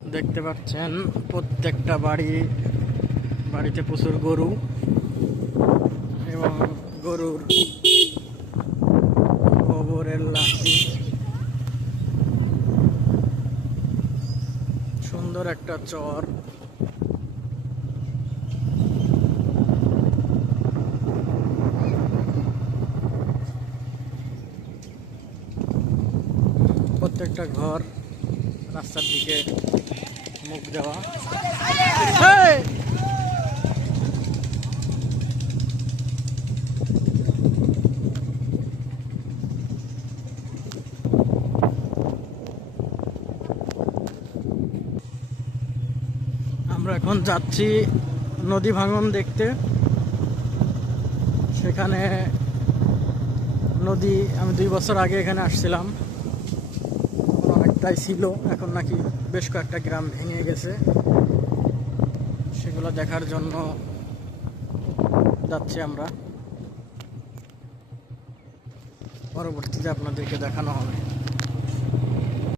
দেখতে পাচ্ছেন, প্রত্যেকটা বাড়ি, বাড়িতে প্রচুর গরু এবং গরুর গোবরের লাঠি। সুন্দর একটা চর। প্রত্যেকটা ঘর রাস্তার দিকে মুখ দেওয়া। আমরা এখন যাচ্ছি নদী ভাঙন দেখতে। সেখানে নদী আমি দুই বছর আগে এখানে আসছিলাম। অনেকটাই ছিল। এখন নাকি বেশ কয়েকটা গ্রাম ভেঙে গেছে। সেগুলো দেখার জন্য যাচ্ছি আমরা। পরবর্তীতে আপনাদেরকে দেখানো হবে।